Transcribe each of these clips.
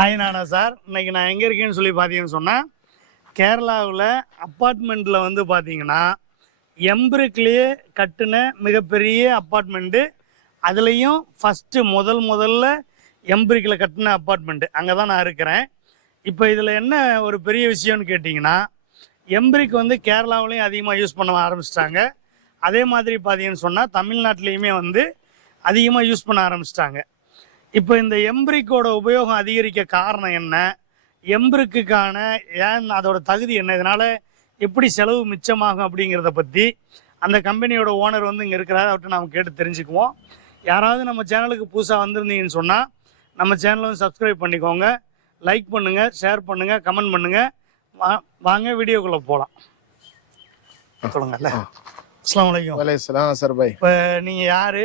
Hi நானா sir இன்னைக்கு நான் எங்கே இருக்கேன்னு சொல்லி பார்த்தீங்கன்னு சொன்னால் கேரளாவில் அப்பார்ட்மெண்ட்டில் வந்து பார்த்தீங்கன்னா எம்பிரிக்லேயே கட்டின மிகப்பெரிய அப்பார்ட்மெண்ட்டு அதுலேயும் ஃபஸ்ட்டு முதல் முதல்ல எம்பிரிக்கில் கட்டின அப்பார்ட்மெண்ட்டு அங்கே தான் நான் இருக்கிறேன். இப்போ இதில் என்ன ஒரு பெரிய விஷயம்னு கேட்டிங்கன்னா எம்பிரிக் வந்து கேரளாவிலையும் அதிகமாக யூஸ் பண்ண ஆரம்பிச்சிட்டாங்க. அதே மாதிரி பார்த்தீங்கன்னு சொன்னால் தமிழ்நாட்டிலையுமே வந்து அதிகமாக யூஸ் பண்ண ஆரம்பிச்சிட்டாங்க. இப்போ இந்த எம்பிரிக்கோட உபயோகம் அதிகரிக்க காரணம் என்ன? எம்பிரிக்குக்கான ஏன் அதோட தகுதி என்ன? இதனால எப்படி செலவு மிச்சமாகும் அப்படிங்கிறத பற்றி அந்த கம்பெனியோட ஓனர் வந்து இங்கே இருக்கிறாரு. அவர்கிட்ட நம்ம கேட்டு தெரிஞ்சுக்குவோம். யாராவது நம்ம சேனலுக்கு புதுசாக வந்திருந்தீங்கன்னு சொன்னால் நம்ம சேனலை வந்து சப்ஸ்கிரைப் பண்ணிக்கோங்க. லைக் பண்ணுங்கள் ஷேர் பண்ணுங்கள் கமெண்ட் பண்ணுங்கள் வா வாங்க வீடியோக்குள்ளே போகலாம் சொல்லுங்கல்ல அஸ்லாம் வலைக்கம் வலைசலாம் சார் பாய் இப்போ நீங்கள் யார்?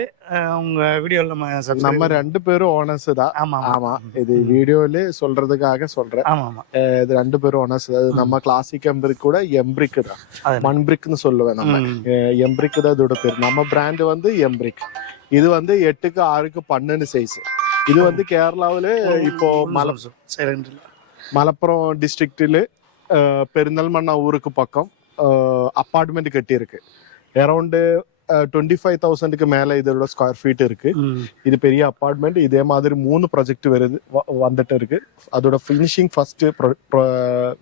உங்கள் வீடியோவில் நம்ம நம்ம ரெண்டு பேரும் ஓனர்ஸ் தான். ஆமாம் ஆமா. இது வீடியோல சொல்றதுக்காக சொல்றேன். ஆமாம் ஆமாம் இது ரெண்டு பேரும் ஓனர்ஸ் அது நம்ம கிளாசிக் எம்பிரிக் கூட எம்பிரிக் தான். மண்பிரிக்னு சொல்லுவேன் நம்ம. எம்பிரிக் தான் இதோட பேர். நம்ம பிராண்ட் வந்து எம்பிரிக் இது வந்து எட்டுக்கு ஆறுக்கு பன்னெண்டு சைஸ் இது வந்து கேரளாவில இப்போ மல சரி மலப்புறம் டிஸ்ட்ரிக்டில் பெருந்தல்மண்ணா ஊருக்கு பக்கம் அப்பார்ட்மெண்ட் கட்டியிருக்கு. அரௌண்டு டுவெண்ட்டி ஃபைவ் தௌசண்ட்க்கு மேல இதோட ஸ்கொயர் ஃபீட் இருக்கு. இது பெரிய அப்பார்ட்மெண்ட் இதே மாதிரி மூணு ப்ராஜெக்ட் வருது வந்துட்டு இருக்கு. அதோட finishing first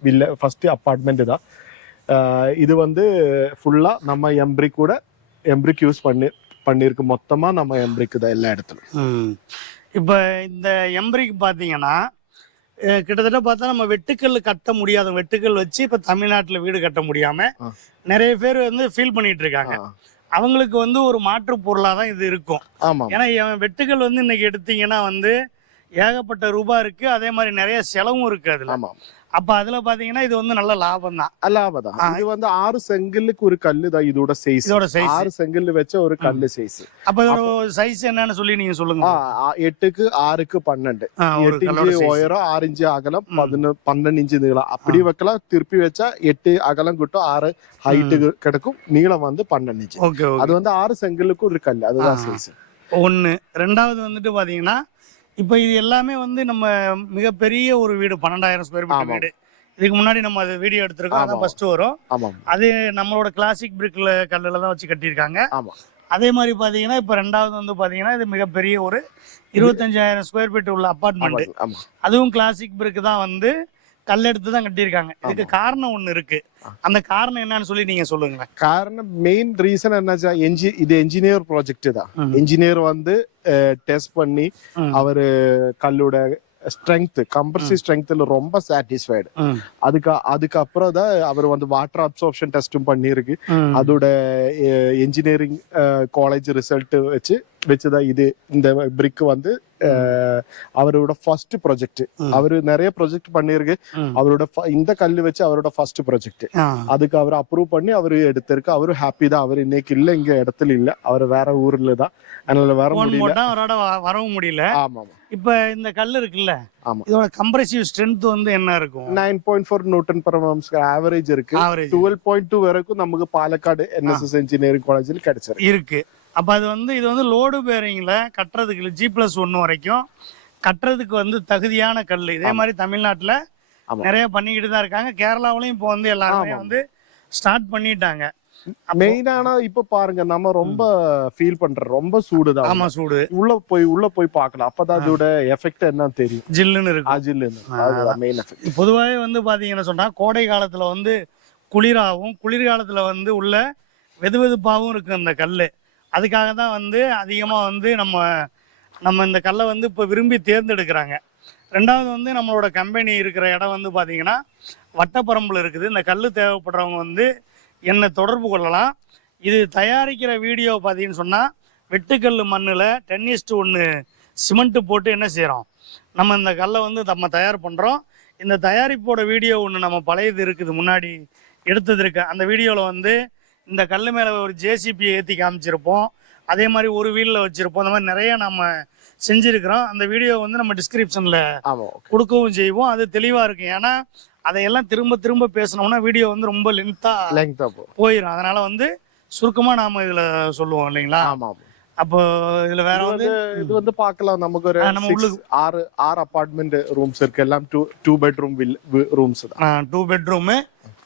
villa first apartment தான். இது வந்து ஃபுல்லா நம்ம எம்பிரிக் கூட எம்பிரிக் யூஸ் பண்ணி பண்ணியிருக்கு. மொத்தமா நம்ம எம்பிரிக் தான் எல்லா இடத்துலயும். இப்போ இந்த எம்பரிக்கு பார்த்தீங்கன்னா கிட்டத்தட்ட பார்த்தா நம்ம வெட்டுக்கல் கட்ட முடியாத வெட்டுக்கல் வச்சு இப்போ தமிழ்நாட்டில் வீடு கட்ட முடியாம. நிறைய பேர் வந்து ஃபீல் பண்ணிட்டு இருக்காங்க. அவங்களுக்கு வந்து ஒரு மாற்று பொருளாக தான் இது இருக்கும் ஆமா ஏன்னா வெட்டுக்கல் வந்து இன்னைக்கு எடுத்தீங்கன்னா வந்து ஏகப்பட்ட ரூபாய் இருக்கு. அதே மாதிரி நிறைய செலவும் இருக்கு அதுல. ஆமா அப்ப அதுல பாத்தீங்கன்னா இது வந்து நல்ல லாபம் தான். அல்லாவதான் ஆ. இது வந்து ஆறு செங்கலுக்கு ஒரு கல்லு தான் இதோட சைஸ் இதோட சைஸ் ஆறு செங்கல் வச்ச ஒரு கல்லு சைஸ் அப்ப இதோட சைஸ் என்னன்னு சொல்லி நீங்க சொல்லுங்க. எட்டுக்கு ஆறுக்கு பன்னெண்டு. எட்டு இன்ச்சு. உயரம் ஆறு இன்ச்சு அகலம். பதினொன்று பன்னெண்டு இன்ச்சு நீளம். அப்படி வைக்கலாம். திருப்பி வச்சா எட்டு அகலம் கிட்டும் ஆறு ஹைட்டு கிடைக்கும். நீளம் வந்து பன்னெண்டு இன்ச்சு. அது வந்து ஆறு செங்கலுக்கு ஒரு கல் அதுதான். சைஸ் ஒன்று ரெண்டாவது வந்துட்டு பார்த்தீங்கன்னா இப்போ இது எல்லாமே வந்து நம்ம மிகப்பெரிய ஒரு வீடு பன்னெண்டாயிரம் ஸ்கொயர் ஆமாம். வீடு. இதுக்கு முன்னாடி நம்ம அது வீடியோ எடுத்திருக்கோம். அதான். ஃபர்ஸ்ட் வரும். அது நம்மளோட கிளாசிக் பிரிக்ல கல்லில் தான் வச்சு கட்டியிருக்காங்க. அதே மாதிரி பார்த்தீங்கன்னா இப்போ ரெண்டாவது வந்து பார்த்தீங்கன்னா இது மிகப்பெரிய ஒரு இருபத்தஞ்சாயிரம் ஸ்கொயர் ஃபீட் உள்ள அப்பார்ட்மெண்ட் ஆமா அதுவும் கிளாசிக் பிரிக் தான் வந்து கல்லெடுத்து தான் கட்டியிருக்காங்க. இதுக்கு காரணம் ஒண்ணு இருக்கு. அந்த காரணம் என்னன்னு சொல்லி நீங்க சொல்லுங்க காரணம் மெயின் ரீசன் என்னாச்சா என்ஜி இது என்ஜினியர் ப்ராஜெக்ட் தான். என்ஜினியர் வந்து டெஸ்ட் பண்ணி அவரு கல்லோட ஸ்ட்ரென்த் கம்ப்ரசிவ் ஸ்ட்ரென்த்ல ரொம்ப சாட்டிஸ்ஃபைடு அதுக்கு அதுக்கப்புறம் தான் அவர் வந்து வாட்டர் அப்சார்ப்ஷன் டெஸ்ட்டும் பண்ணியிருக்கு. அதோட என்ஜினியரிங் காலேஜ் ரிசல்ட் வச்சு வச்சுதான் இது இந்த பிரிக் வந்து அவரோட ஃபர்ஸ்ட் ப்ராஜெக்ட். அவரு நிறைய ப்ராஜெக்ட் பண்ணியிருக்கு. ம். அவரோட இந்த கல்லு வச்சு அவரோட ஃபர்ஸ்ட் ப்ராஜெக்ட். அதுக்கு அவர் அப்ரூவ் பண்ணி அவரு எடுத்திருக்கு. அவரு ஹாப்பி தான். அவர் இன்னைக்கு இல்ல இங்க இடத்துல இல்ல. அவர் வேற ஊர்ல தான். அதனால வர முடியல. அவரோட வரவும் முடியல. ஆமா இப்ப இந்த கல் இருக்குல்ல ஆமா. இதோட கம்ப்ரசிவ் ஸ்ட்ரென்த் வந்து என்ன இருக்கும்? Nine point four newton per average இருக்கு. டுவெல் பாயிண்ட் டூ வரைக்கும் நமக்கு பாலக்காடு என்எஸ்எஸ் இன்ஜினியரிங் காலேஜில் கிடைச்சிருக்கு. இருக்கு. அப்ப அது வந்து இது வந்து லோடு பேரிங்ல கட்டுறதுக்கு ஜி பிளஸ் ஒன்னு வரைக்கும் கட்டுறதுக்கு வந்து தகுதியான கல். இதே. மாதிரி தமிழ்நாட்டுல. நிறைய பண்ணிக்கிட்டு தான் இருக்காங்க. கேரளாவிலையும் இப்போ வந்து எல்லாருமே. வந்து ஸ்டார்ட் பண்ணிட்டாங்க. மெயினான இப்ப பாருங்க நம்ம ரொம்ப ஃபீல் பண்றோம் ரொம்ப சூடுதான் ஆமா சூடு. உள்ள போய் உள்ள போய் பார்க்கலாம். அப்பதான் அதோட எஃபெக்ட் என்னன்னு தெரியும். ஜில்லுன்னு ஆ. அதுதான் மெயின் எஃபெக்ட் பொதுவாகவே வந்து பார்த்தீங்கன்னா சொன்னால் கோடை காலத்தில் வந்து குளிராகவும் குளிர்காலத்தில் வந்து உள்ள வெதுவெதுப்பாகவும் இருக்கும் இந்த கல் அதுக்காக தான் வந்து அதிகமாக வந்து நம்ம நம்ம இந்த கல்லை வந்து இப்போ விரும்பி தேர்ந்தெடுக்கிறாங்க. ரெண்டாவது வந்து நம்மளோட கம்பெனி இருக்கிற இடம் வந்து பார்த்தீங்கன்னா வட்டப்பரம்பில் இருக்குது. இந்த கல் தேவைப்படுறவங்க வந்து என்னை தொடர்பு கொள்ளலாம். இது தயாரிக்கிற வீடியோ பார்த்தீங்கன்னு சொன்னால் வெட்டுக்கல் மண்ணில் டென்னிஸ்ட் ஒன்று சிமெண்ட்டு போட்டு என்ன செய்கிறோம் நம்ம இந்த கல்லை வந்து நம்ம தயார் பண்ணுறோம் இந்த தயாரிப்போட வீடியோ ஒன்று நம்ம பழையது இருக்குது முன்னாடி எடுத்தது இருக்கு. அந்த வீடியோவில் வந்து இந்த கல் மேலே ஒரு ஜேசிபி ஏற்றி காமிச்சிருப்போம். அதே மாதிரி ஒரு வீலில் வச்சுருப்போம். அந்த மாதிரி நிறைய நம்ம செஞ்சுருக்கிறோம். அந்த வீடியோ வந்து நம்ம டிஸ்கிரிப்ஷனில் கொடுக்கவும் செய்வோம். அது தெளிவாக இருக்கும் ஏன்னா அதையெல்லாம் திரும்ப திரும்ப பேசினோம்னா வீடியோ வந்து ரொம்ப லென்த்தாக போகும் போயிடும் அதனால் வந்து சுருக்கமாக நாம் இதில் சொல்லுவோம் இல்லைங்களா? ஆமா ஆமா. அப்போ இதுல வேற வந்து இது வந்து பார்க்கலாம். நமக்கு ஒரு ஆறு ஆறு அபார்ட்மெண்ட் ரூம்ஸ் இருக்கு. எல்லாம் டூ டூ பெட்ரூம் ரூம்ஸ் தான். டூ பெட்ரூமு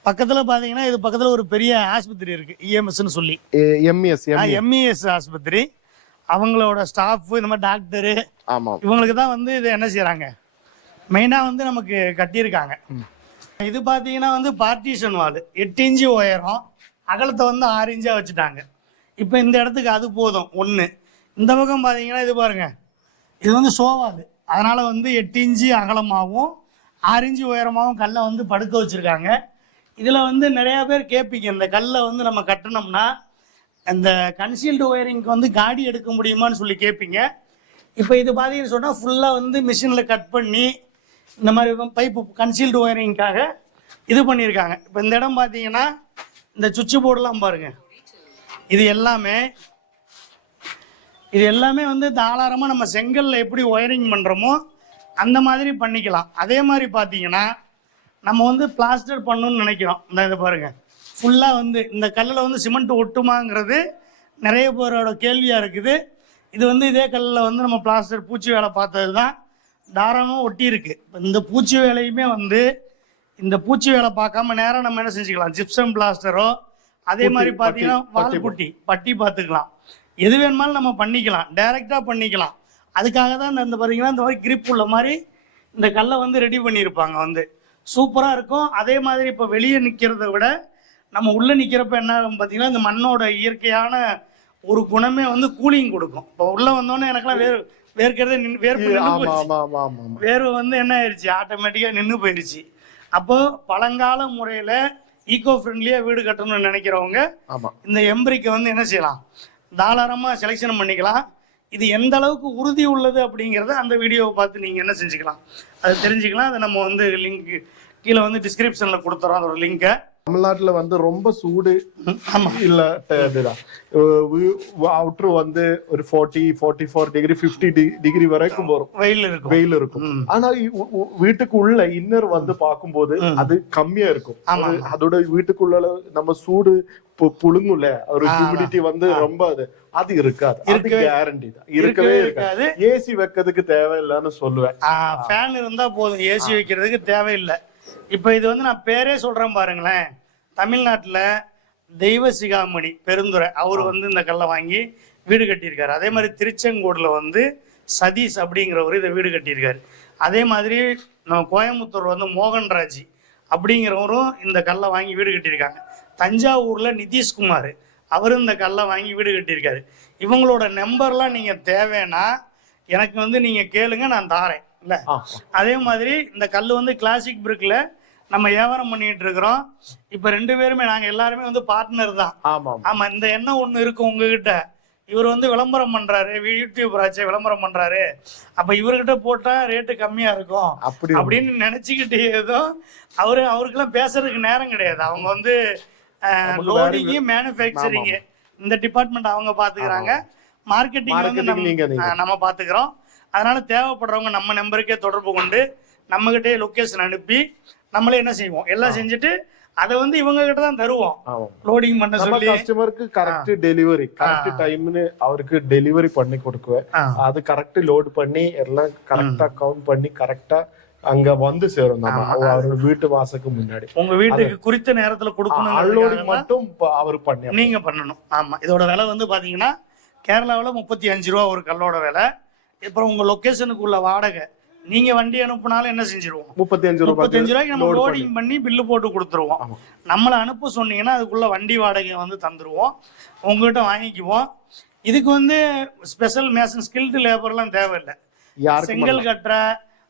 பக்கத்துல பாத்தீங்கன்னா இது பக்கத்துல ஒரு பெரிய ஆஸ்பத்திரி இருக்கு. இஎம்எஸ்ன்னு சொல்லி. எம்இஎஸ் எம்இஎஸ் ஆஸ்பத்திரி. அவங்களோட ஸ்டாஃப் இந்த மாதிரி டாக்டரு ஆமா. இவங்களுக்கு தான் வந்து இது என்ன செய்றாங்க? மெயினா வந்து நமக்கு கட்டியிருக்காங்க. இது பாத்தீங்கன்னா வந்து பார்ட்டிஷன் வால் எட்டு இன்ச்சு உயரம் அகலத்தை வந்து ஆறு இன்ச்சா வச்சுட்டாங்க. இப்போ இந்த இடத்துக்கு அது போதும் ஒன்று இந்த பக்கம் பார்த்தீங்கன்னா இது பாருங்க. இது வந்து சோவாது அதனால வந்து எட்டு இன்ச்சு அகலமாகவும் ஆறு இன்ச்சு உயரமாகவும் கல்லை வந்து படுக்க வச்சிருக்காங்க. இதில் வந்து நிறையா பேர் கேட்பீங்க இந்த கல்லை வந்து நம்ம கட்டினோம்னா அந்த கன்சீல்டு ஒயரிங்க்கு வந்து காடி எடுக்க முடியுமான்னு சொல்லி கேட்பீங்க. இப்போ இது பார்த்தீங்கன்னு சொன்னால் ஃபுல்லாக வந்து மிஷினில் கட் பண்ணி இந்த மாதிரி பைப்பு கன்சீல்டு ஒயரிங்க்காக இது பண்ணியிருக்காங்க. இப்போ இந்த இடம் பார்த்தீங்கன்னா இந்த சுவிட்சு போர்டெலாம் பாருங்க. இது எல்லாமே இது எல்லாமே வந்து தாராளமாக நம்ம செங்கல்ல எப்படி ஒயரிங் பண்ணுறோமோ அந்த மாதிரி பண்ணிக்கலாம். அதே மாதிரி பார்த்தீங்கன்னா நம்ம வந்து பிளாஸ்டர் பண்ணணும்னு நினைக்கிறோம். இந்த இதை பாருங்க. ஃபுல்லாக வந்து இந்த கல்லில் வந்து சிமெண்ட் ஒட்டுமாங்கிறது நிறைய பேரோட கேள்வியாக இருக்குது. இது வந்து இதே கல்லில் வந்து நம்ம பிளாஸ்டர் பூச்சி வேலை பார்த்தது தான் தாராளமாக ஒட்டி இருக்கு இப்ப இந்த பூச்சி வேலையுமே வந்து இந்த பூச்சி வேலை பார்க்காம நேரம் நம்ம என்ன செஞ்சுக்கலாம்? ஜிப்சம் பிளாஸ்டரோ அதே மாதிரி பார்த்தீங்கன்னா பட்டி, வால் புட்டி. பட்டி பார்த்துக்கலாம். எது வேணுமாலும் நம்ம பண்ணிக்கலாம். டைரெக்டாக பண்ணிக்கலாம். அதுக்காக தான் இந்த- பார்த்தீங்கன்னா இந்த மாதிரி grip உள்ள மாதிரி இந்த கல்லை வந்து ரெடி பண்ணியிருப்பாங்க வந்து. சூப்பராக இருக்கும். அதே மாதிரி இப்போ வெளியே நிற்கிறத விட நம்ம உள்ளே நிற்கிறப்ப என்ன பார்த்தீங்கன்னா இந்த மண்ணோட இயற்கையான ஒரு குணமே வந்து கூலிங் கொடுக்கும். இப்போ உள்ளே வந்தோடனே எனக்கெல்லாம் வேர் வேர்க்கிறதே நின்று வேர்ப்பு வேர்வை வந்து என்ன ஆயிடுச்சு ஆட்டோமேட்டிக்காக நின்று போயிடுச்சு அப்போ பழங்கால முறையில் ஈகோ ஃப்ரெண்ட்லியாக வீடு கட்டணும்னு நினைக்கிறவங்க இந்த எம்பிரிக்கை வந்து என்ன செய்யலாம்? தாராளமாக செலெக்ஷன் பண்ணிக்கலாம். இது எந்த அளவுக்கு உறுதி உள்ளது அப்படிங்கிறத அந்த வீடியோவை பார்த்து நீங்கள் என்ன செஞ்சுக்கலாம். அது தெரிஞ்சுக்கலாம். அதை நம்ம வந்து லிங்க் கீழே வந்து டிஸ்கிரிப்ஷனில் கொடுத்துறோம். அதோட லிங்கை தமிழ்நாட்டுல வந்து ரொம்ப சூடு. இல்ல இதுதான். அவுட்ரு வந்து ஒரு forty forty four degree fifty degree வரைக்கும் வரும். வெயில் இருக்கும். வெயில் இருக்கும். ஆனா இ- உ- உ- வீட்டுக்கு உள்ள இன்னர் வந்து பார்க்கும்போது அது கம்மியா இருக்கும். அதோட வீட்டுக்குள்ள நம்ம சூடு புழுங்கும்ல ஒரு ஹியூமிடிட்டி வந்து ரொம்ப அது அது இருக்காது. அது கேரண்டி தான். இருக்கவே இருக்காது. ஏசி வைக்கிறதுக்கு தேவையில்லைன்னு சொல்லுவேன். ஃபேன் இருந்தால் போதும். ஏசி வைக்கிறதுக்கு தேவையில்லை. இப்போ இது வந்து நான் பேரே சொல்கிறேன் பாருங்களேன். தமிழ்நாட்டில் தெய்வ சிகாமணி பெருந்துரை அவர் வந்து இந்த கல்லை வாங்கி வீடு கட்டியிருக்காரு. அதே மாதிரி திருச்செங்கோடில் வந்து சதீஷ் அப்படிங்கிறவர் இதை வீடு கட்டியிருக்காரு. அதே மாதிரி நம்ம கோயம்புத்தூர் வந்து மோகன்ராஜ் அப்படிங்கிறவரும் இந்த கல்லை வாங்கி வீடு கட்டியிருக்காங்க. தஞ்சாவூரில் நிதிஷ்குமார் அவரும் இந்த கல்லை வாங்கி வீடு கட்டியிருக்காரு. இவங்களோட நம்பர்லாம் நீங்கள் தேவைன்னா எனக்கு வந்து நீங்கள் கேளுங்க நான் தாரேன். ஆ, அதே மாதிரி இந்த கல் வந்து கிளாசிக் பிரிக்கில் நம்ம வியாபாரம் பண்ணிட்டு இருக்கிறோம். இப்போ ரெண்டு பேருமே நாங்கள் எல்லாருமே வந்து பார்ட்னர் தான். ஆமா இந்த எண்ணம் ஒன்று இருக்கு உங்ககிட்ட. இவர் வந்து விளம்பரம் பண்ணுறாரு யூடியூப் ஆச்சு விளம்பரம் பண்ணுறாரு அப்போ இவர்கிட்ட போட்டால் ரேட்டு கம்மியாக இருக்கும். அப்படி ஒண்ணு. அப்படின்னு நினச்சிக்கிட்டு ஏதோ அவரு அவருக்கெல்லாம் பேசுறதுக்கு நேரம் கிடையாது. அவங்க வந்து லோடிங்கு மேனுஃபேக்சரிங்கு இந்த டிபார்ட்மெண்ட் அவங்க பார்த்துக்கிறாங்க மார்க்கெட்டிங் வந்து நம்ம நீங்க- நம்ம அதனால தேவைப்படுறவங்க நம்ம நம்பருக்கே தொடர்பு கொண்டு நம்மகிட்டே லொக்கேஷன் அனுப்பி நம்மளே என்ன செய்வோம்? எல்லாம் செஞ்சுட்டு அதை வந்து இவங்க கிட்ட தான் தருவோம். லோடிங் பண்ண நம்ம சொல்லி. கஸ்டமருக்கு கரெக்ட் டெலிவரி கரெக்ட் டைம்னு அவருக்கு டெலிவரி பண்ணி கொடுக்குவேன். அது கரெக்ட் லோட் பண்ணி எல்லாம் கரெக்டா கவுண்ட் பண்ணி கரெக்டா அங்க வந்து சேரும் நம்ம. அவரோட வீட்டு வாசலுக்கு முன்னாடி. உங்க வீட்டுக்கு குறித்த நேரத்துல கொடுக்கணும் அன்லோடிங் மட்டும் அவர் பண்ணி நீங்க பண்ணணும். ஆமா. இதோட விலை வந்து பாத்தீங்கன்னா கேரளாவில் முப்பத்தி அஞ்சு ரூபா ஒரு கல்லோட விலை. அப்புறம் உங்க லொக்கேஷனுக்கு உள்ள வாடகை. நீங்க வண்டி அனுப்புனாலும் என்ன செஞ்சிருவோம்? முப்பத்தி அஞ்சு முப்பத்தஞ்சு ரூபாய்க்கு நம்ம லோடிங் பண்ணி. பில்லு போட்டு கொடுத்துருவோம். நம்மளை அனுப்ப சொன்னீங்கன்னா அதுக்குள்ள வண்டி வாடகை வந்து தந்துருவோம். உங்ககிட்ட வாங்கிக்குவோம். இதுக்கு வந்து ஸ்பெஷல் மேசன் ஸ்கில்டு லேபர்லாம் தேவையில்லை. செங்கல் கட்டுற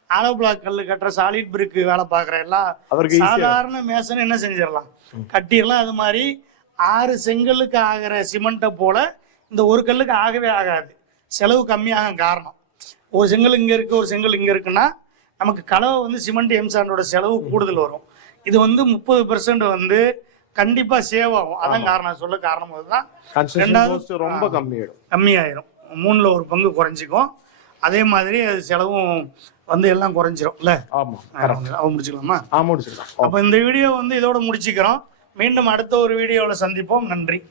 ஆலோ பிளாக் கல் கட்டுற சாலிட் பிரிக்கு வேலை பார்க்குற எல்லாம் சாதாரண மேசன் என்ன செஞ்சிடலாம்? கட்டிடலாம். அது மாதிரி ஆறு செங்கலுக்கு ஆகிற சிமெண்ட்டை போல இந்த ஒரு கல்லுக்கு ஆகவே ஆகாது. செலவு கம்மியாக காரணம். ஒரு செங்கல் இங்கே இருக்கு ஒரு செங்கல் இங்கே இருக்குன்னா நமக்கு கலவை வந்து சிமெண்ட் எம்சாண்டோட செலவு கூடுதல் வரும். இது வந்து முப்பது பெர்சன்ட் வந்து கண்டிப்பா சேவ் ஆகும். அதான் காரணம் சொல்ல காரணம் அதுதான். ரெண்டாவது- ரொம்ப கம்மியாயிடும். கம்மியாயிரும். மூணுல ஒரு பங்கு குறைஞ்சிக்கும். அதே மாதிரி அது செலவும் வந்து எல்லாம் குறைஞ்சிரும் இல்ல? ஆமா அவன் முடிச்சுக்கலாமா? ஆ முடிச்சுக்கலாம். அப்போ இந்த வீடியோ வந்து இதோட முடிச்சுக்கிறோம். மீண்டும் அடுத்த ஒரு வீடியோவில் சந்திப்போம். நன்றி.